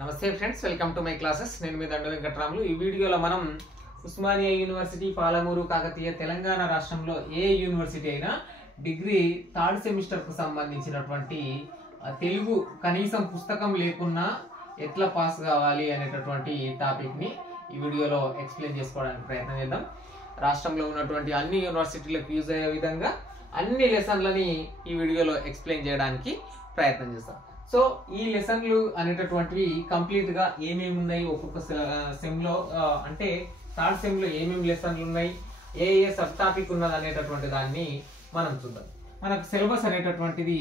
నమస్తే friends, welcome to my classes. నేను మీ దండ వెంకట్రాములు. ఈ వీడియోలో మనం ఉస్మానియా యూనివర్సిటీ, పాలమూరు, కాకతీయ, తెలంగాణ రాష్ట్రంలో ఏ యూనివర్సిటీ అయినా డిగ్రీ థర్డ్ సెమిస్టర్ కు సంబంధించినటువంటి తెలుగు కనీసం పుస్తకం లేకున్నా ఎట్లా పాస్ కావాలి అనేటటువంటి టాపిక్ ని ఈ వీడియోలో ఎక్స్ప్లెయిన్ చేసుకోవడానికి ప్రయత్నం చేద్దాం. రాష్ట్రంలో ఉన్నటువంటి అన్ని యూనివర్సిటీలకు యూజ్ అయ్యే విధంగా అన్ని లెసన్లని ఈ వీడియోలో ఎక్స్ప్లెయిన్ చేయడానికి ప్రయత్నం చేస్తాం. సో ఈ లెసన్లు అనేటటువంటివి కంప్లీట్ గా ఏమేమి ఉన్నాయి, ఒక్కొక్క సెమ్ లో అంటే థర్డ్ సెమ్ లో ఏమేమి లెసన్లు ఉన్నాయి, ఏ సబ్ టాపిక్ ఉన్నది అనేటటువంటి దాన్ని మనం చూద్దాం. మనకు సిలబస్ అనేటటువంటిది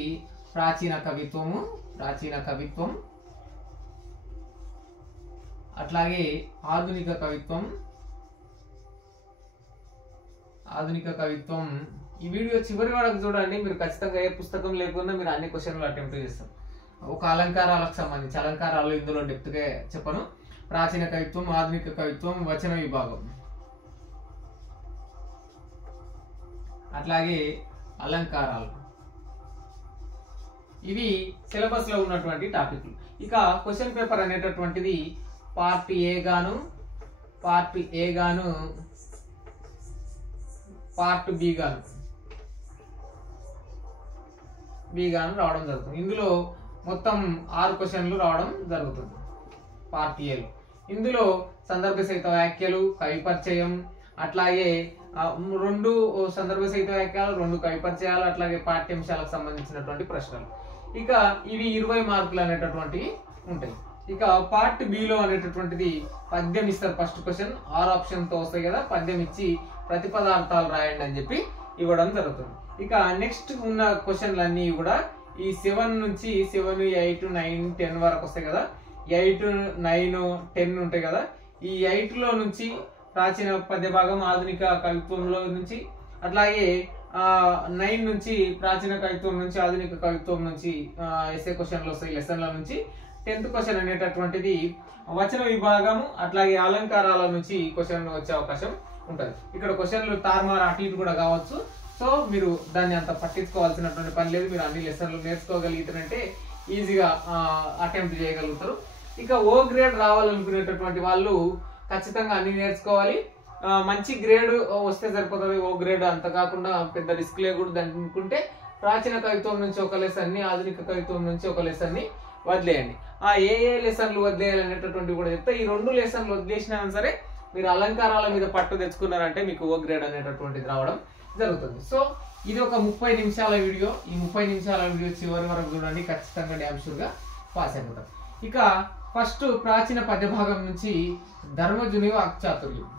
ప్రాచీన కవిత్వం, అట్లాగే ఆధునిక కవిత్వం. ఈ వీడియో చివరి వరకు చూడండి. మీరు ఖచ్చితంగా ఏ పుస్తకం లేకుండా మీరు అన్ని క్వశ్చన్లు అటెంప్ట్ చేస్తారు. ఒక అలంకారాలకు సంబంధించి అలంకారాలు ఇందులో డెప్త్ గా చెప్పను. ప్రాచీన కవిత్వం, ఆధునిక కవిత్వం, వచన విభాగం, అట్లాగే అలంకారాలు, ఇవి సిలబస్ లో ఉన్నటువంటి టాపిక్లు. ఇక క్వశ్చన్ పేపర్ అనేటటువంటిది పార్ట్ ఏ గాను, పార్ట్ బి గాను రావడం జరుగుతుంది. ఇందులో మొత్తం 6 క్వశ్చన్లు రావడం జరుగుతుంది పార్ట్ ఏలో. ఇందులో సందర్భ సహిత వ్యాఖ్యలు, కవి పరిచయం, అట్లాగే 2 సందర్భ సహిత వ్యాఖ్యలు, 2 కవి పరిచయాలు, అట్లాగే పాఠ్యాంశాలకు సంబంధించినటువంటి ప్రశ్నలు. ఇక ఇవి 20 మార్కులు అనేటటువంటివి ఉంటాయి. ఇక పార్ట్ బిలో అనేటటువంటిది పద్యం ఇస్తారు. ఫస్ట్ క్వశ్చన్ 6 ఆప్షన్ తో వస్తాయి కదా, పద్యం ఇచ్చి ప్రతిపదార్థాలు రాయండి అని చెప్పి ఇవ్వడం జరుగుతుంది. ఇక నెక్స్ట్ ఉన్న క్వశ్చన్లు అన్ని కూడా ఈ 7 నుంచి 7, 8, 9, 10 వరకు వస్తాయి కదా. 8, 9, 10 ఉంటాయి కదా. ఈ 8 లో నుంచి ప్రాచీన పద్య భాగం, ఆధునిక కవిత్వంలో నుంచి, అట్లాగే 9 నుంచి ప్రాచీన కవిత్వం నుంచి, ఆధునిక కవిత్వం నుంచి ఎస్ఏ క్వశ్చన్లు వస్తాయి లెసన్ల నుంచి. 10th క్వశ్చన్ అనేటటువంటిది వచన విభాగం, అట్లాగే అలంకారాల నుంచి క్వశ్చన్లు వచ్చే అవకాశం ఉంటుంది. ఇక్కడ క్వశ్చన్లు తారుమారు అటు ఇటు కూడా కావచ్చు. సో మీరు దాన్ని అంత పట్టించుకోవాల్సినటువంటి పని లేదు. మీరు అన్ని లెసన్లు నేర్చుకోగలుగుతారంటే ఈజీగా అటెంప్ట్ చేయగలుగుతారు. ఇక ఓ గ్రేడ్ రావాలనుకునేటటువంటి వాళ్ళు ఖచ్చితంగా అన్ని నేర్చుకోవాలి. మంచి గ్రేడ్ వస్తే సరిపోతుంది. ఓ గ్రేడ్ అంత కాకుండా పెద్ద రిస్క్ లేకూడదు అనుకుంటే ప్రాచీన కవిత్వం నుంచి ఒక లెసన్ ని, ఆధునిక కవిత్వం నుంచి ఒక లెసన్ ని వదిలేయండి. ఏ లెసన్లు వదిలేయాలి అనేటటువంటి కూడా చెప్తే, ఈ 2 లెసన్లు వదిలేసినా సరే మీరు అలంకారాల మీద పట్టు తెచ్చుకున్నారంటే మీకు ఓ గ్రేడ్ అనేటటువంటిది రావడం జరుగుతుంది. సో ఇది ఒక 30 నిమిషాల వీడియో. ఈ 30 నిమిషాల వీడియో చివరి వరకు చూడండి, ఖచ్చితంగా డ్యామ్ షూర్ గా పాస్ అయిపోతారు. ఇక ఫస్ట్ ప్రాచీన పద్య భాగం నుంచి ధర్మజుని వాక్చాతుర్యం,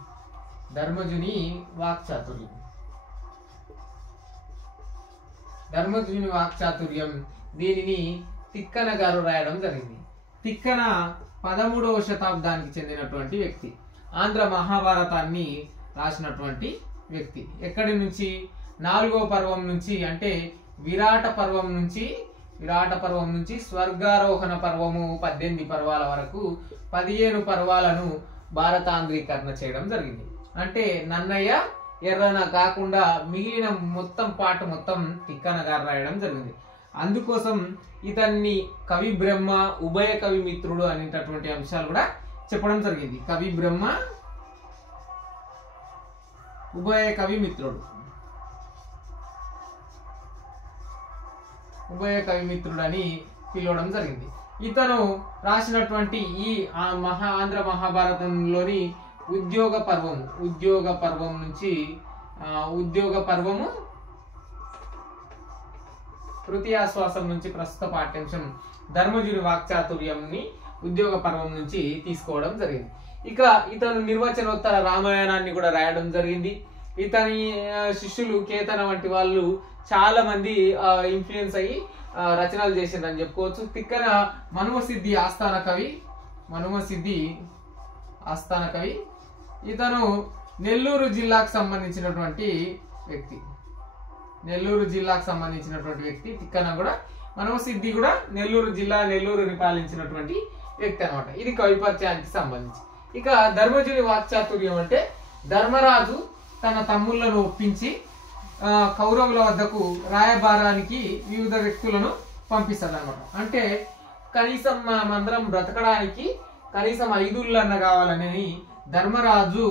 దీనిని తిక్కన గారు రాయడం జరిగింది. తిక్కన 13వ శతాబ్దానికి చెందినటువంటి వ్యక్తి. ఆంధ్ర మహాభారతాన్ని రాసినటువంటి వ్యక్తి. ఎక్కడి నుంచి? 4వ పర్వం నుంచి, అంటే విరాట పర్వం నుంచి స్వర్గారోహణ పర్వము 18 పర్వాల వరకు 15 పర్వాలను భారతాంధ్రీకరణ చేయడం జరిగింది. అంటే నన్నయ్య, ఎర్రన కాకుండా మిగిలిన పాట మొత్తం తిక్కన గారు రాయడం జరిగింది. అందుకోసం ఇతన్ని కవి బ్రహ్మ, ఉభయ కవి మిత్రుడు అనేటటువంటి అంశాలు కూడా చెప్పడం జరిగింది. కవి బ్రహ్మ, ఉభయ కవి మిత్రుడు అని పిలవడం జరిగింది. ఇతను రాసినటువంటి ఈ ఆంధ్ర మహాభారతంలోని ఉద్యోగ పర్వము తృతీయాశ్వాసం నుంచి ప్రస్తుత పాఠ్యాంశం ధర్మజుని వాక్చాతుర్యంని ఉద్యోగ పర్వం నుంచి తీసుకోవడం జరిగింది. ఇక ఇతను నిర్వచనోత్తర రామాయణాన్ని కూడా రాయడం జరిగింది. ఇతని శిష్యులు కేతన వంటి వాళ్ళు చాలా మంది ఇన్ఫ్లుయెన్స్ అయ్యి రచనలు చేసిందని చెప్పుకోవచ్చు. తిక్కన మనుమసిద్ధి ఆస్థాన కవి. ఇతను నెల్లూరు జిల్లాకు సంబంధించినటువంటి వ్యక్తి. తిక్కన కూడా, మనుమసిద్ధి కూడా నెల్లూరుని పాలించినటువంటి వ్యక్తి అనమాట. ఇది కవి పరిచయానికి సంబంధించి. ఇక ధర్మజుని వాక్చాతుర్యం అంటే ధర్మరాజు తన తమ్ముళ్లను ఒప్పించి కౌరవుల వద్దకు రాయబారానికి వివిధ వ్యక్తులను పంపిస్తాడు అనమాట. అంటే కనీసం మనమందరం బ్రతకడానికి కనీసం 5 ఇళ్ళన్న కావాలని ధర్మరాజు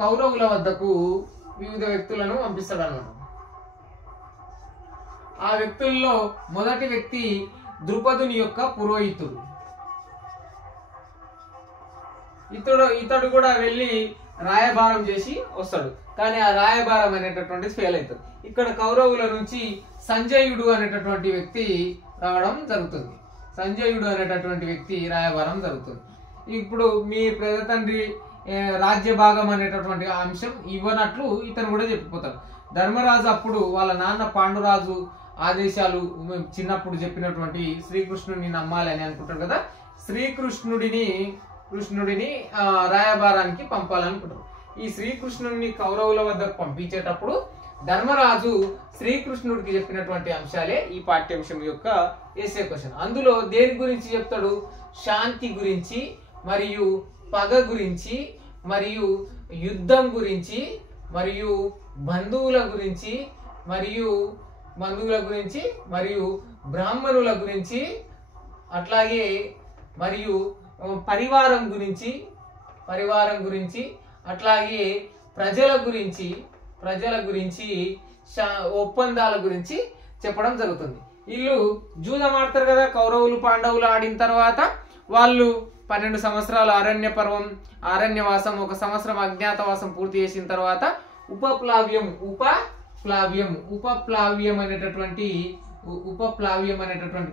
కౌరవుల వద్దకు వివిధ వ్యక్తులను పంపిస్తాడు అన్నమాట. ఆ వ్యక్తుల్లో మొదటి వ్యక్తి ద్రుపదుని యొక్క పురోహితుడు. ఇతడు కూడా వెళ్ళి రాయబారం చేసి వస్తాడు. కానీ ఆ రాయబారం అనేటటువంటిది ఫెయిల్ అవుతుంది. ఇక్కడ కౌరవుల నుంచి సంజయుడు అనేటటువంటి వ్యక్తి రావడం జరుగుతుంది. సంజయుడు అనేటటువంటి వ్యక్తి రాయబారం జరుగుతుంది. ఇప్పుడు మీ పెద్ద తండ్రి రాజ్య భాగం అనేటటువంటి అంశం ఇవ్వనట్లు ఇతను కూడా చెప్పిపోతాడు. ధర్మరాజు అప్పుడు వాళ్ళ నాన్న పాండురాజు ఆదేశాలు చిన్నప్పుడు చెప్పినటువంటి శ్రీకృష్ణుడిని నమ్మాలి అని అనుకుంటాడు కదా. కృష్ణుడిని రాయబారానికి పంపాలనుకుంటారు. ఈ శ్రీకృష్ణుడిని కౌరవుల వద్దకు పంపించేటప్పుడు ధర్మరాజు శ్రీకృష్ణుడికి చెప్పినటువంటి అంశాలే ఈ పాఠ్యాంశం యొక్క ఎస్ఏ క్వశ్చన్. అందులో దేని గురించి చెప్తాడు? శాంతి గురించి, మరియు పగ గురించి, మరియు యుద్ధం గురించి, మరియు బంధువుల గురించి, మరియు బ్రాహ్మణుల గురించి, అట్లాగే మరియు పరివారం గురించి, అట్లాగే ప్రజల గురించి ఒప్పందాల గురించి చెప్పడం జరుగుతుంది. వీళ్ళు జూదం ఆడతారు కదా. కౌరవులు పాండవులు ఆడిన తర్వాత వాళ్ళు 12 సంవత్సరాలు అరణ్యవాసం, 1 సంవత్సరం అజ్ఞాతవాసం పూర్తి చేసిన తర్వాత ఉపప్లావ్యం అనేటటువంటి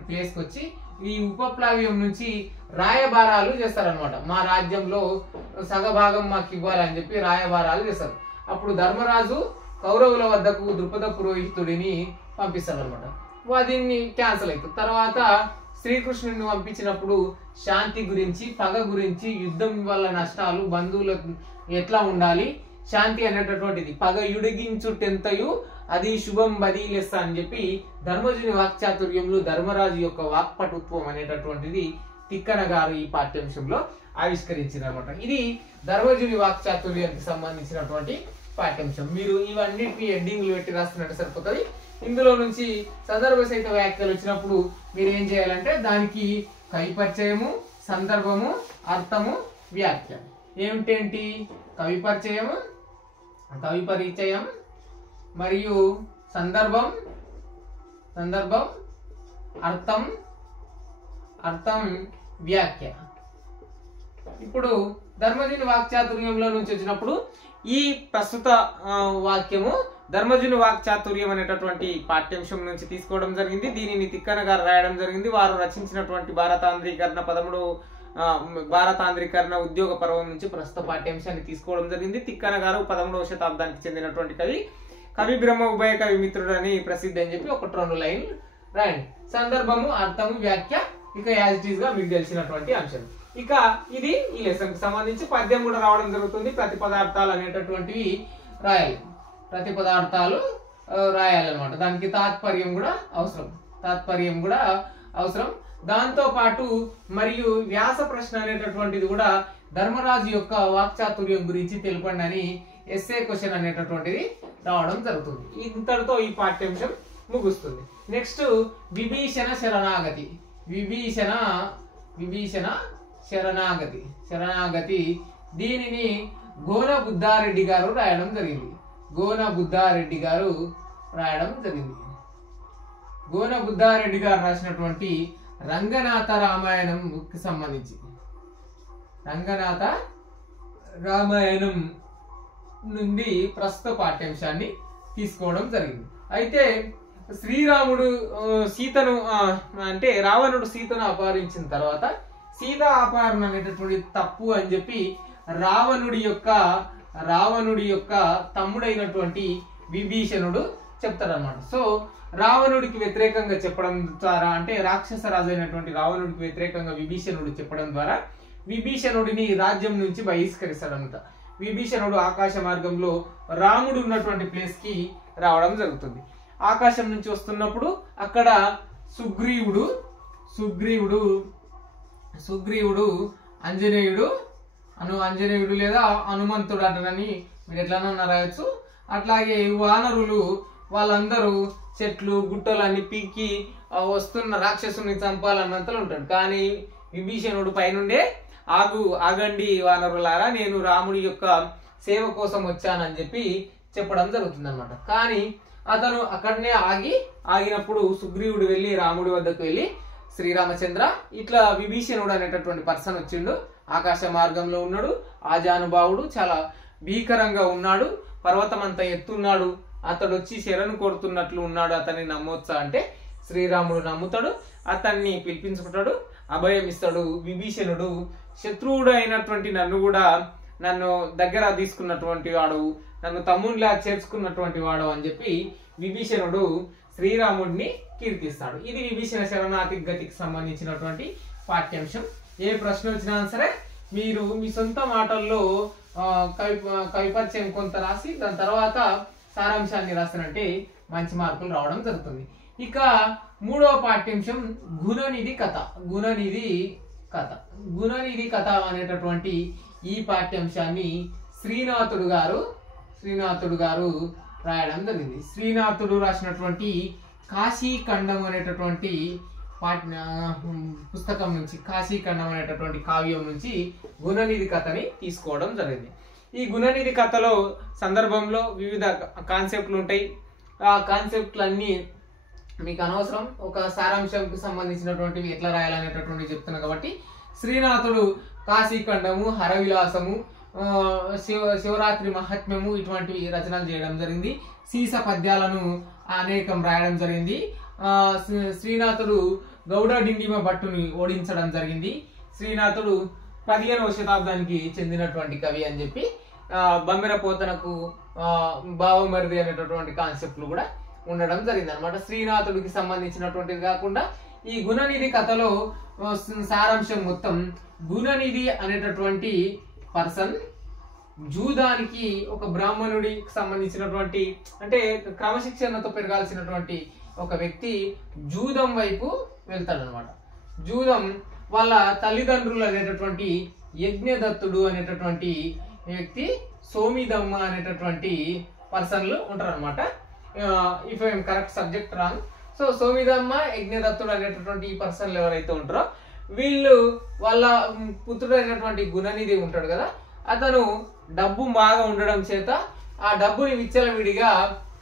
ప్లేస్కి వచ్చి ఈ ఉపప్లావ్యం నుంచి రాయబారాలు చేస్తారనమాట. మా రాజ్యంలో సగభాగం మాకు ఇవ్వాలని చెప్పి రాయబారాలు చేస్తారు. అప్పుడు ధర్మరాజు కౌరవుల వద్దకు ద్రుపద పురోహితుడిని పంపిస్తాడు అనమాట. దీన్ని క్యాన్సిల్ అవుతుంది. తర్వాత శ్రీకృష్ణుడిని పంపించినప్పుడు శాంతి గురించి, పగ గురించి, యుద్ధం వల్ల నష్టాలు, బంధువులకు ఎట్లా ఉండాలి, శాంతి అనేటటువంటిది పగ యుడిగించుటెంతయు అది శుభం బదీలెస్స అని చెప్పి ధర్మజుని వాక్చాతుర్యంలో ధర్మరాజు యొక్క వాక్పటుత్వం అనేటటువంటిది తిక్కన గారు ఈ పాఠ్యాంశంలో ఆవిష్కరించారు అనమాట. ఇది ధర్మజుని వాక్చాతుర్యానికి సంబంధించినటువంటి పాఠ్యాంశం. మీరు ఇవన్నిటిని ఎండింగ్లు పెట్టి రాస్తున్నట్టు సరిపోతుంది. ఇందులో నుంచి సందర్భ సహిత వ్యాఖ్యలు వచ్చినప్పుడు మీరు ఏం చేయాలంటే దానికి కవిపరిచయము, సందర్భము, అర్థము, వ్యాఖ్య. ఏమిటేంటి? కవిపరిచయం మరియు సందర్భం, అర్థం, వ్యాఖ్య. ఇప్పుడు ధర్మజుని వాక్చాతుర్యంలో నుంచి వచ్చినప్పుడు ఈ ప్రస్తుత వాక్యము ధర్మజుని వాక్చాతుర్యం అనేటటువంటి పాఠ్యాంశం నుంచి తీసుకోవడం జరిగింది. దీనిని తిక్కన గారు రాయడం జరిగింది. వారు రచించినటువంటి భారతాంధ్రీకరణ ఉద్యోగ పర్వం నుంచి ప్రస్తుత పాఠ్యాంశాన్ని తీసుకోవడం జరిగింది. తిక్కన గారు 13వ శతాబ్దానికి చెందినటువంటి కవి బ్రహ్మ ఉభయ కవి మిత్రుడు అని ప్రసిద్ధి అని చెప్పి 1-2 లైన్లు రాయండి. సందర్భము, అర్థము, వ్యాఖ్య ఇక యాజ్ ఇట్ ఈజ్ గా మీకు తెలిసినటువంటి అంశం. ఇక ఇది ఈ లెసన్ కి సంబంధించి పద్యం కూడా రావడం జరుగుతుంది. ప్రతిపదార్థాలు అనేటటువంటివి రాయాలి. ప్రతిపదార్థాలు రాయాలన్నమాట. దానికి తాత్పర్యం కూడా అవసరం. దాంతో పాటు మరియు వ్యాస ప్రశ్న అనేటటువంటిది కూడా ధర్మరాజు యొక్క వాక్చాతుర్యం గురించి తెలుపండి అని ఎస్ఏ క్వశ్చన్ అనేటటువంటిది రావడం జరుగుతుంది. ఇంతటితో ఈ పాఠ్యాంశం ముగుస్తుంది. నెక్స్ట్ విభీషణ శరణాగతి. దీనిని గోన బుద్ధారెడ్డి గారు రాయడం జరిగింది. గోన బుద్ధారెడ్డి గారు రాసినటువంటి రంగనాథ రామాయణంకి సంబంధించి రంగనాథ రామాయణం నుండి ప్రస్తుత పాఠ్యాంశాన్ని తీసుకోవడం జరిగింది. అయితే శ్రీరాముడు సీతను అంటే రావణుడు సీతను అపహరించిన తర్వాత సీతా అపహరణ అనేటటువంటి తప్పు అని చెప్పి రావణుడి యొక్క తమ్ముడైనటువంటి విభీషణుడు చెప్తాడన్నమాట. సో రావణుడికి వ్యతిరేకంగా చెప్పడం ద్వారా, అంటే రాక్షస రాజు అయినటువంటి రావణుడికి వ్యతిరేకంగా విభీషణుడు చెప్పడం ద్వారా విభీషణుడిని రాజ్యం నుంచి బహిష్కరిస్తాడన్నమాట. విభీషణుడు ఆకాశ మార్గంలో రాముడు ఉన్నటువంటి ప్లేస్ కి రావడం జరుగుతుంది. ఆకాశం నుంచి వస్తున్నప్పుడు అక్కడ సుగ్రీవుడు అంజనేయుడు లేదా హనుమంతుడు అంటనని మీరు ఎట్లన్నా రాయొచ్చు. అట్లాగే వానరులు వాళ్ళందరూ చెట్లు గుట్టలు అన్ని పీకి వస్తున్న రాక్షసుని చంపాలన్నంతలో ఉంటాడు. కానీ విభీషణుడు పైనుండే ఆగండి వానరులారా, నేను రాముడి యొక్క సేవ కోసం వచ్చానని చెప్పి చెప్పడం జరుగుతుంది అనమాట. కానీ అతను అక్కడనే ఆగినప్పుడు సుగ్రీవుడు వెళ్ళి రాముడి వద్దకు వెళ్ళి, శ్రీరామచంద్ర, ఇట్లా విభీషణుడు అనేటటువంటి పర్సన్ వచ్చిండు, ఆకాశ మార్గంలో ఉన్నాడు, ఆజానుభావుడు, చాలా భీకరంగా ఉన్నాడు, పర్వతం అంత ఎత్తున్నాడు, అతడు వచ్చి శరణు కోరుతున్నట్లు ఉన్నాడు, అతన్ని నమ్మొచ్చా అంటే శ్రీరాముడు నమ్ముతాడు, అతన్ని పిలిపించుకుంటాడు, అభయం ఇస్తాడు. విభీషణుడు శత్రువుడు అయినటువంటి నన్ను దగ్గర తీసుకున్నటువంటి వాడు, నన్ను తమ్ముడిలా చేర్చుకున్నటువంటి వాడు అని చెప్పి విభీషణుడు శ్రీరాముడిని కీర్తిస్తాడు. ఇది విభీషణ శరణార్థి గతికి సంబంధించినటువంటి పాఠ్యాంశం. ఏ ప్రశ్న వచ్చినా సరే మీరు మీ సొంత మాటల్లో కవి పరిచయం కొంత రాసి దాని తర్వాత సారాంశాన్ని రాసినంటే మంచి మార్కులు రావడం జరుగుతుంది. ఇక మూడవ పాఠ్యాంశం గుణనిధి కథ. గుణనిధి కథ అనేటటువంటి ఈ పాఠ్యాంశాన్ని శ్రీనాథుడు గారు రాయడం జరిగింది. శ్రీనాథుడు రాసినటువంటి కాశీఖండం అనేటటువంటి పుస్తకం నుంచి, కాశీఖండం అనేటటువంటి కావ్యం నుంచి గుణనిధి కథని తీసుకోవడం జరిగింది. ఈ గుణనిధి కథలో సందర్భంలో వివిధ కాన్సెప్ట్లు ఉంటాయి. ఆ కాన్సెప్ట్లన్నీ మీకు అనవసరం, ఒక సారాంశంకు సంబంధించినటువంటివి ఎట్లా రాయాలనేటటువంటి చెప్తున్నా కాబట్టి శ్రీనాథుడు కాశీఖండము, హరవిలాసము, శివరాత్రి మహాత్మ్యము ఇటువంటివి రచనలు చేయడం జరిగింది. సీస పద్యాలను అనేకం రాయడం జరిగింది. శ్రీనాథుడు గౌడ డిండిమ భట్టుని ఓడించడం జరిగింది. శ్రీనాథుడు 15వ శతాబ్దానికి చెందినటువంటి కవి అని చెప్పి బమ్మెర పోతనకు బావమరిది అనేటటువంటి కాన్సెప్ట్లు కూడా ఉండడం జరిగింది అనమాట. శ్రీనాథుడికి సంబంధించినటువంటిది కాకుండా ఈ గుణనిధి కథలో సారాంశం మొత్తం, గుణనిధి అనేటటువంటి పర్సన్ జూదానికి, ఒక బ్రాహ్మణుడికి సంబంధించినటువంటి, అంటే క్రమశిక్షణతో పెరగాల్సినటువంటి ఒక వ్యక్తి జూదం వైపు వెళ్తాడనమాట. జూదం వాళ్ళ తల్లిదండ్రులు అనేటటువంటి యజ్ఞదత్తుడు అనేటటువంటి వ్యక్తి, సోమిదమ్మ అనేటటువంటి పర్సన్లు ఉంటారనమాట. If I'm correct subject wrong. So Somidamma, యజ్ఞదత్తుడు అనేటటువంటి ఈ పర్సన్లు ఎవరైతే ఉంటారో వీళ్ళు వాళ్ళ పుత్రుడు అయినటువంటి గుణనిధి ఉంటాడు కదా, అతను డబ్బు బాగా ఉండడం చేత ఆ డబ్బుని విచ్చలవిడిగా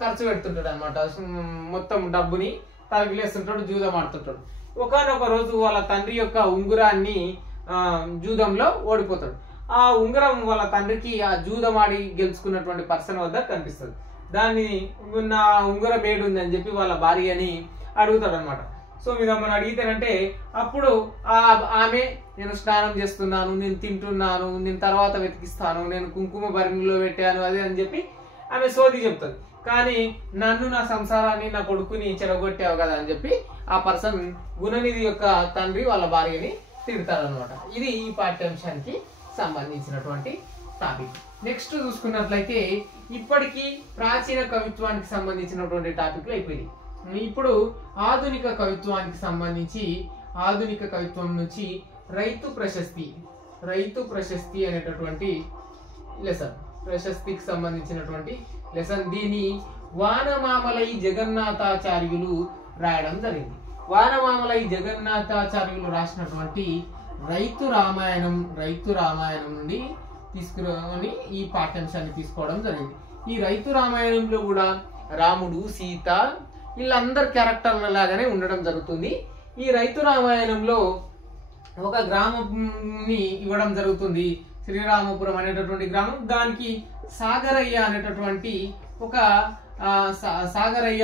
ఖర్చు పెడుతుంటాడు అనమాట. మొత్తం డబ్బుని తగిలేస్తుంటాడు, జూదం ఆడుతుంటాడు. ఒకనొక రోజు వాళ్ళ తండ్రి యొక్క ఉంగురాన్ని జూదంలో ఓడిపోతాడు. ఆ ఉంగరం వాళ్ళ తండ్రికి ఆ జూదం ఆడి గెలుచుకున్నటువంటి పర్సన్ వద్ద కనిపిస్తుంది. దాన్ని నా ఉంగరం ఏడు ఉంది అని చెప్పి వాళ్ళ భార్యని అడుగుతాడు అనమాట. సో మీరు మనం అడిగితేనంటే అప్పుడు ఆమె, నేను స్నానం చేస్తున్నాను, నేను తింటున్నాను, నేను తర్వాత వెతికిస్తాను, నేను కుంకుమ భరణిలో పెట్టాను అది అని చెప్పి ఆమె సోది చెప్తుంది. కానీ నన్ను, నా సంసారాన్ని, నా కొడుకుని చెడగొట్టావు కదా అని చెప్పి ఆ పర్సన్ గుణనిధి యొక్క తండ్రి వాళ్ళ భార్యని తిడతారనమాట. ఇది ఈ పాఠ్యాంశానికి సంబంధించినటువంటి టాపిక్. నెక్స్ట్ చూసుకున్నట్లయితే ఇప్పటికీ ప్రాచీన కవిత్వానికి సంబంధించినటువంటి టాపిక్లు అయిపోయింది. ఇప్పుడు ఆధునిక కవిత్వానికి సంబంధించి, ఆధునిక కవిత్వం నుంచి రైతు ప్రశస్తి అనేటటువంటి లెసన్, ప్రశస్తికి సంబంధించినటువంటి లెసన్. దీన్ని వానమామలై జగన్నాథాచార్యులు రాయడం జరిగింది. వానమామలై జగన్నాథాచార్యులు రాసినటువంటి రైతు రామాయణం నుండి తీసుకుని ఈ పాఠ్యాంశాన్ని తీసుకోవడం జరిగింది. ఈ రైతు రామాయణంలో కూడా రాముడు, సీత వీళ్ళందరు క్యారెక్టర్ల లాగానే ఉండడం జరుగుతుంది. ఈ రైతు రామాయణంలో ఒక గ్రామంని ఇవ్వడం జరుగుతుంది, శ్రీరామపురం అనేటటువంటి గ్రామం. దానికి సాగరయ్య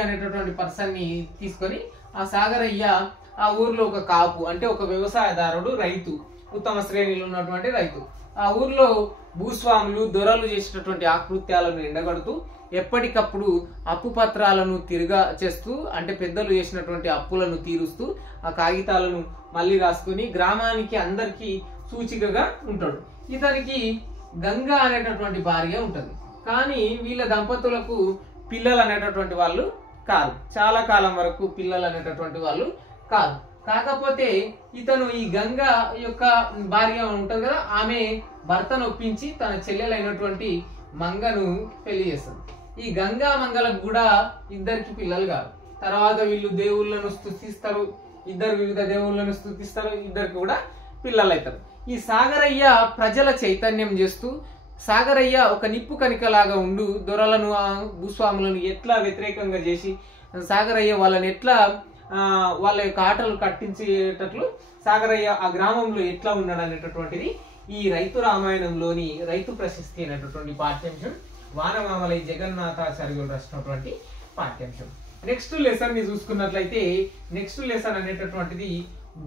అనేటటువంటి పర్సన్ ని తీసుకొని, ఆ సాగరయ్య ఆ ఊర్లో ఒక కాపు, అంటే ఒక వ్యవసాయదారుడు, రైతు, ఉత్తమ శ్రేణిలో ఉన్నటువంటి రైతు. ఆ ఊర్లో భూస్వాములు, దొరలు చేసినటువంటి ఆకృత్యాలను ఎండగడుతూ ఎప్పటికప్పుడు అప్పు పత్రాలను చేస్తూ, అంటే పెద్దలు చేసినటువంటి అప్పులను తీరుస్తూ ఆ కాగితాలను మళ్ళీ రాసుకుని గ్రామానికి అందరికీ సూచికగా ఉంటాడు. ఇతనికి గంగ అనేటటువంటి భార్య ఉంటుంది. కానీ వీళ్ళ దంపతులకు పిల్లలు అనేటటువంటి వాళ్ళు కాదు, చాలా కాలం వరకు పిల్లలు అనేటటువంటి వాళ్ళు కాదు. కాకపోతే ఇతను ఈ గంగ యొక్క భార్య ఉంటుంది కదా, ఆమె భర్తను ఒప్పించి తన చెల్లెలైనటువంటి మంగను పెళ్లి చేస్తుంది. ఈ గంగా మంగలకు కూడా ఇద్దరికి పిల్లలు కాదు. తర్వాత వీళ్ళు దేవుళ్ళను స్తుతిస్తారు, ఇద్దరు వివిధ దేవుళ్ళను స్తుతిస్తారు, ఇద్దరికి కూడా పిల్లలు అవుతారు. ఈ సాగరయ్య ప్రజల చైతన్యం చేస్తూ, సాగరయ్య ఒక నిప్పు కణికలాగా ఉండు దొరలను భూస్వాములను ఎట్లా వ్యతిరేకంగా చేసి సాగరయ్య వాళ్ళని ఎట్లా వాళ్ళ యొక్క ఆటలు కట్టించేటట్లు సాగరయ్య ఆ గ్రామంలో ఎట్లా ఉన్నాడు అనేటటువంటిది ఈ రైతు రామాయణంలోని రైతు ప్రశస్తి అనేటటువంటి పాఠ్యాంశం వానమామలై జగన్నాథాచార్యులు రాసినటువంటి పాఠ్యాంశం. నెక్స్ట్ లెసన్ ని చూసుకున్నట్లయితే నెక్స్ట్ లెసన్ అనేటటువంటిది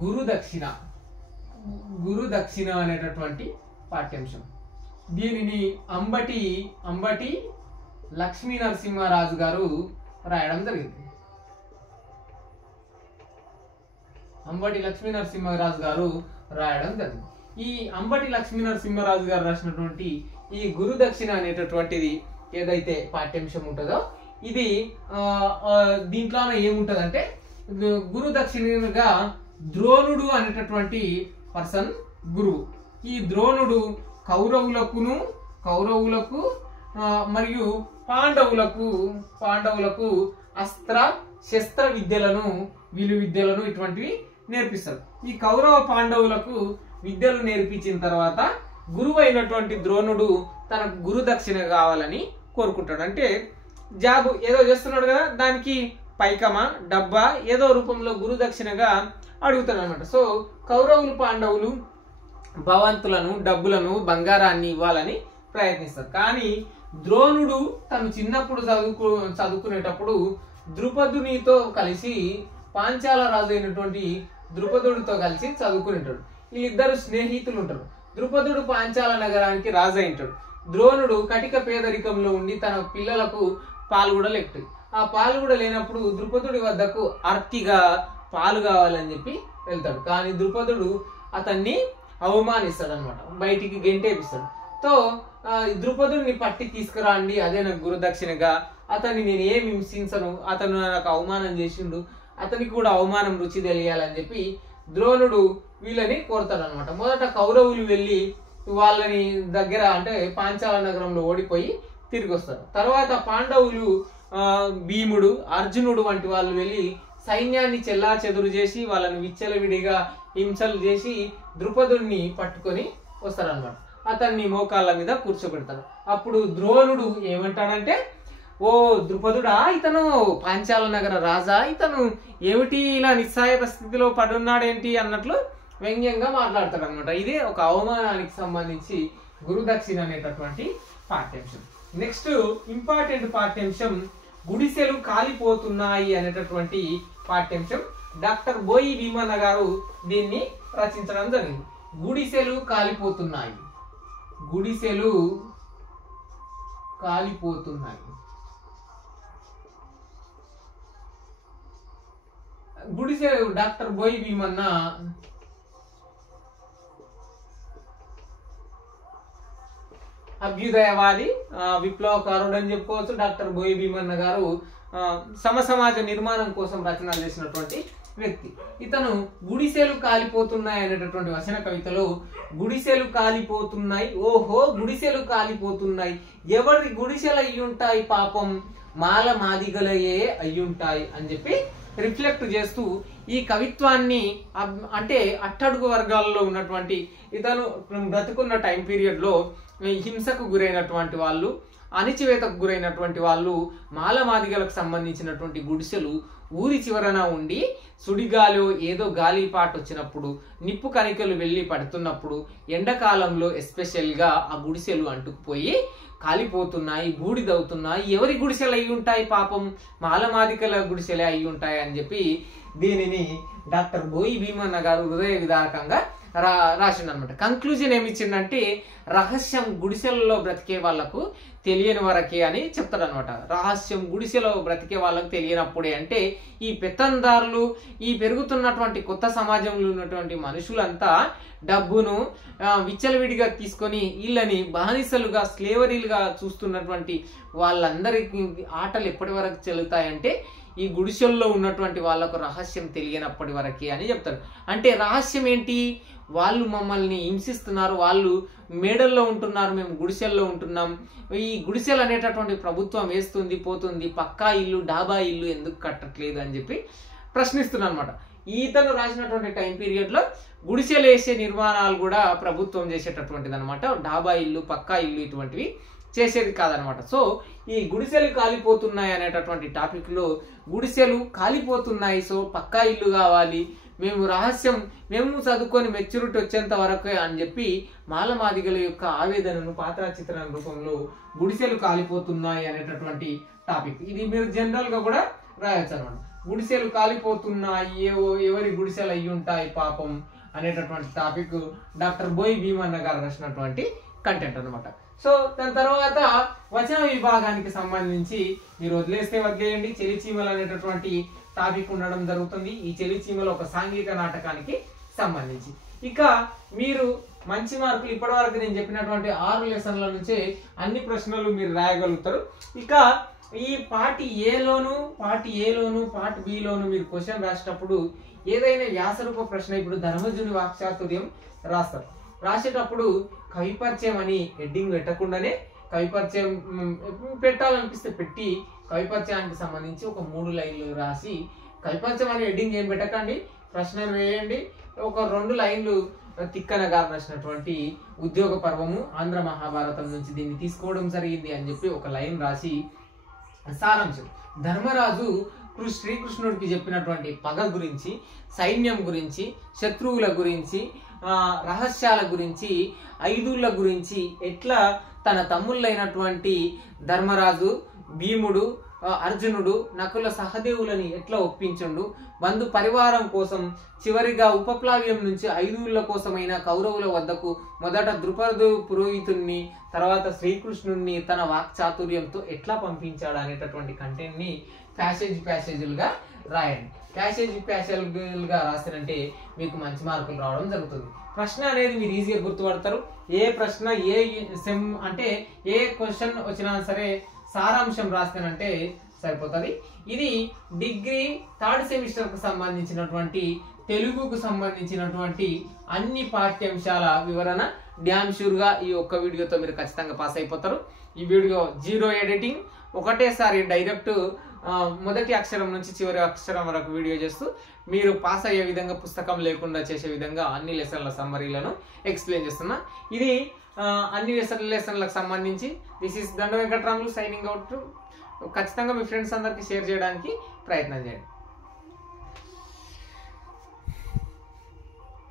గురుదక్షిణ. గురుదక్షిణ అనేటటువంటి పాఠ్యాంశం. దీనిని అంబటి లక్ష్మీ నరసింహరాజు గారు రాయడం జరిగింది. అంబటి లక్ష్మీ నరసింహరాజు గారు రాయడం జరిగింది. ఈ అంబటి లక్ష్మీ నరసింహరాజు గారు రాసినటువంటి ఈ గురుదక్షిణ అనేటటువంటిది ఏదైతే పాఠ్యాంశం ఉంటుందో ఇది దీంట్లోనే ఏముంటదంటే గురుదక్షిణగా ద్రోణుడు అనేటటువంటి పర్సన్ గురువు. ఈ ద్రోణుడు కౌరవులకు మరియు పాండవులకు అస్త్ర శస్త్ర విద్యలను విలువిద్యలను ఇటువంటివి నేర్పిస్తాడు. ఈ కౌరవ పాండవులకు విద్యలు నేర్పించిన తర్వాత గురువు అయినటువంటి ద్రోణుడు తనకు గురుదక్షిణ కావాలని కోరుకుంటాడు. అంటే జాబ్ ఏదో చేస్తున్నాడు కదా, దానికి పైకమా డబ్బా ఏదో రూపంలో గురుదక్షిణగా అడుగుతాడు అనమాట. సో కౌరవులు పాండవులు భవంతులను డబ్బులను బంగారాన్ని ఇవ్వాలని ప్రయత్నిస్తారు. కానీ ద్రోణుడు తను చిన్నప్పుడు చదువుకునేటప్పుడు ద్రుపదునితో కలిసి పాంచాల రాజు అయినటువంటి ద్రుపదుడితో కలిసి చదువుకునేటాడు. వీళ్ళిద్దరు స్నేహితులు ఉంటారు. ద్రుపదుడు పాంచాల నగరానికి రాజు అయింటాడు. ద్రోణుడు కటిక పేదరికంలో ఉండి తన పిల్లలకు పాలు కూడా లేకపోయి ఆ పాలు కూడా లేనప్పుడు ద్రుపదుడి వద్దకు అర్తిగా పాలు కావాలని చెప్పి వెళ్తాడు. కానీ ద్రుపదుడు అతన్ని అవమానిస్తాడు అనమాట, బయటికి గెంటేపిస్తాడు. తో ద్రుపదుడిని పట్టి తీసుకురాండి, అదే నాకు గురుదక్షిణగా, అతన్ని నేను ఏమి హింసించను, అతను నాకు అవమానం చేసిండు, అతనికి కూడా అవమానం రుచి తెలియాలని చెప్పి ద్రోణుడు వీళ్ళని కోరుతాడు అనమాట. మొదట కౌరవులు వెళ్ళి వాళ్ళని దగ్గర అంటే పాంచాల నగరంలో ఓడిపోయి తిరిగి వస్తారు. తర్వాత పాండవులు భీముడు అర్జునుడు వంటి వాళ్ళు వెళ్ళి సైన్యాన్ని చెల్లా చెదురు చేసి వాళ్ళని విచ్చలవిడిగా హింసలు చేసి ద్రుపదుడిని పట్టుకొని వస్తారనమాట. అతన్ని మోకాళ్ళ మీద కూర్చోబెడతాడు. అప్పుడు ద్రోణుడు ఏమంటాడంటే, ఓ ద్రుపదుడా, ఇతను పాంచాల నగర రాజా, ఇతను ఏమిటి ఇలా నిస్సాయత స్థితిలో పడున్నాడేంటి అన్నట్లు వ్యంగ్యంగా మాట్లాడతాడు అనమాట. ఇదే ఒక అవమానానికి సంబంధించి గురుదక్షిణ అనేటటువంటి పాఠ్యాంశం. నెక్స్ట్ ఇంపార్టెంట్ పాఠ్యాంశం గుడిసెలు కాలిపోతున్నాయి అనేటటువంటి పాఠ్యాంశం. డాక్టర్ బోయి భీమన్న గారు దీన్ని రచించడం జరిగింది. గుడిసెలు కాలిపోతున్నాయి, గుడిసెలు కాలిపోతున్నాయి. గుడిసెలు డాక్టర్ బోయి భీమన్న అభ్యుదయవాది విప్లవకారుడు అని చెప్పుకోవచ్చు. డాక్టర్ బోయి భీమన్న గారు సమసమాజ నిర్మాణం కోసం రచనలు చేసినటువంటి వ్యక్తి. ఇతను గుడిసెలు కాలిపోతున్నాయి అనేటటువంటి వచన కవితలో గుడిసెలు కాలిపోతున్నాయి, ఓహో గుడిసెలు కాలిపోతున్నాయి, ఎవరి గుడిసెలు అయ్యుంటాయి పాపం, మాల మాదిగలయే అయ్యుంటాయి అని చెప్పి రిఫ్లెక్ట్ చేస్తూ ఈ కవిత్వాన్ని అంటే అట్టడుగు వర్గాల్లో ఉన్నటువంటి ఇతను బ్రతుకున్న టైం పీరియడ్ లో హింసకు గురైనటువంటి వాళ్ళు, అణిచివేతకు గురైనటువంటి వాళ్ళు, మాలమాదిగలకు సంబంధించినటువంటి గుడిసెలు ఊరి చివరన ఉండి సుడిగాలి ఏదో గాలిపాటు వచ్చినప్పుడు నిప్పు కణికలు వెళ్ళి పడుతున్నప్పుడు ఎండాకాలంలో ఎస్పెషల్గా ఆ గుడిసెలు అంటుకుపోయి కాలిపోతున్నాయి, బూడిదవుతున్నాయి, ఎవరి గుడిసెలు అయి ఉంటాయి పాపం, మాలమాదికల గుడిసెలే అయి ఉంటాయి అని చెప్పి దీనిని డాక్టర్ బోయి భీమన్న గారు హృదయ విదారకంగా రాసిండనమాట. కంక్లూజన్ ఏమిచ్చిందంటే రహస్యం గుడిసెలలో బ్రతికే వాళ్లకు తెలియని వరకే అని చెప్తాడు అనమాట. రహస్యం గుడిసెలో బ్రతికే వాళ్ళకు తెలియనప్పుడే అంటే ఈ పెత్తందారులు, ఈ పెరుగుతున్నటువంటి కొత్త సమాజంలో ఉన్నటువంటి మనుషులంతా డబ్బును విచ్చలవిడిగా తీసుకొని వీళ్ళని బానిసలుగా స్లేవరీలుగా చూస్తున్నటువంటి వాళ్ళందరికీ ఆటలు ఎప్పటి వరకు చెల్లుతాయంటే ఈ గుడిసెల్లో ఉన్నటువంటి వాళ్ళకు రహస్యం తెలియనప్పటి వరకే అని చెప్తాడు. అంటే రహస్యం ఏంటి? వాళ్ళు మమ్మల్ని హింసిస్తున్నారు, వాళ్ళు మేడల్లో ఉంటున్నారు, మేము గుడిసెల్లో ఉంటున్నాం, ఈ గుడిసెలు అనేటటువంటి ప్రభుత్వం వేస్తుంది పోతుంది, పక్కా ఇల్లు డాబా ఇల్లు ఎందుకు కట్టట్లేదు అని చెప్పి ప్రశ్నిస్తున్నారు అనమాట. ఈతను రాసినటువంటి టైం పీరియడ్లో గుడిసెలు వేసే నిర్మాణాలు కూడా ప్రభుత్వం చేసేటటువంటిది అనమాట. డాబా ఇల్లు పక్కా ఇల్లు ఇటువంటివి చేసేది కాదనమాట. సో ఈ గుడిసెలు కాలిపోతున్నాయి అనేటటువంటి టాపిక్లో గుడిసెలు కాలిపోతున్నాయి, సో పక్కా ఇల్లు కావాలి, మేము చదువుకొని మెచ్యూరిటీ వచ్చేంత వరకే అని చెప్పి మాలమాదిగల యొక్క ఆవేదనను పాత్ర చిత్రణ రూపంలో గుడిసెలు కాలిపోతున్నాయి అనేటటువంటి టాపిక్. ఇది మీరు జనరల్ గా కూడా రాయొచ్చు అనమాట. గుడిసెలు కాలిపోతున్నాయి, ఎవరి గుడిసెలు అయ్యి ఉంటాయి పాపం అనేటటువంటి టాపిక్ డాక్టర్ బోయి భీమన్న గారు రాసినటువంటి కంటెంట్ అనమాట. సో దాని తర్వాత వచన విభాగానికి సంబంధించి మీరు వదిలేయండి. చెలిచీమలు అనేటటువంటి టాపిక్ ఉండడం జరుగుతుంది. ఈ చెలిచీమలు ఒక సాంఘిక నాటకానికి సంబంధించి. ఇక మీరు మంచి మార్కులు ఇప్పటి వరకు నేను చెప్పినటువంటి 6 లెసన్ల నుంచే అన్ని ప్రశ్నలు మీరు రాయగలుగుతారు. ఇక ఈ పార్ట్ ఏలోను పార్ట్ బిలోను మీరు క్వశ్చన్ రాసేటప్పుడు ఏదైనా వ్యాసరూప ప్రశ్న, ఇప్పుడు ధర్మజుని వాక్చాతుర్యం రాస్తారు, రాసేటప్పుడు కవిపరిచయం అని హెడ్డింగ్ పెట్టకుండానే కవిపరిచయం పెట్టాలనిపిస్తే పెట్టి కవిపరిచయానికి సంబంధించి ఒక 3 లైన్లు రాసి, కవిపరిచయం అని హెడ్డింగ్ ఏం పెట్టకండి, ప్రశ్నలు వేయండి. ఒక 2 లైన్లు తిక్కన గారు రాసినటువంటి ఉద్యోగ పర్వము ఆంధ్ర మహాభారతం నుంచి దీన్ని తీసుకోవడం జరిగింది అని చెప్పి ఒక లైన్ రాసి సారాంశం. ధర్మరాజు శ్రీకృష్ణుడికి చెప్పినటువంటి పగ గురించి, సైన్యం గురించి, శత్రువుల గురించి, రహస్యాల గురించి, ఐదుళ్ళ గురించి, ఎట్లా తన తమ్ముళ్ళైనటువంటి ధర్మరాజు, భీముడు, అర్జునుడు, నకుల సహదేవులని ఎట్లా ఒప్పించుండు, బంధు పరివారం కోసం చివరిగా ఉపప్లావ్యం నుంచి ఐదుళ్ళ కోసమైన కౌరవుల వద్దకు మొదట ద్రుపద పురోహితుణ్ణి, తర్వాత శ్రీకృష్ణుణ్ణి తన వాక్చాతుర్యంతో ఎట్లా పంపించాడు అనేటటువంటి కంటెంట్ ని ప్యాసేజీలుగా రాయండి. ప్యాసేజీలుగా రాస్తారంటే మీకు మంచి మార్కులు రావడం జరుగుతుంది. ప్రశ్న అనేది మీరు ఈజీగా గుర్తుపడతారు. ఏ ప్రశ్న ఏ సెమ్ అంటే ఏ క్వశ్చన్ వచ్చినా సరే సారాంశం రాస్తానంటే సరిపోతుంది. ఇది డిగ్రీ 3rd సెమిస్టర్ కు సంబంధించినటువంటి తెలుగుకు సంబంధించినటువంటి అన్ని పాఠ్యాంశాల వివరణ. డ్యామ్ షూర్ గా ఈ ఒక్క వీడియోతో మీరు ఖచ్చితంగా పాస్ అయిపోతారు. ఈ వీడియో 0 ఎడిటింగ్, ఒకటేసారి డైరెక్ట్ మొదటి అక్షరం నుంచి చివరి అక్షరం వరకు వీడియో చేస్తూ మీరు పాస్ అయ్యే విధంగా, పుస్తకం లేకుండా చేసే విధంగా అన్ని లెసన్ల సమ్మరీలను ఎక్స్ప్లెయిన్ చేస్తున్నా. ఇది అన్ని లెసన్లకు సంబంధించి. దిస్ ఈస్ దండ వెంకట్రాములు సైనింగ్ అవుట్. ఖచ్చితంగా మీ ఫ్రెండ్స్ అందరికి షేర్ చేయడానికి ప్రయత్నం చేయండి.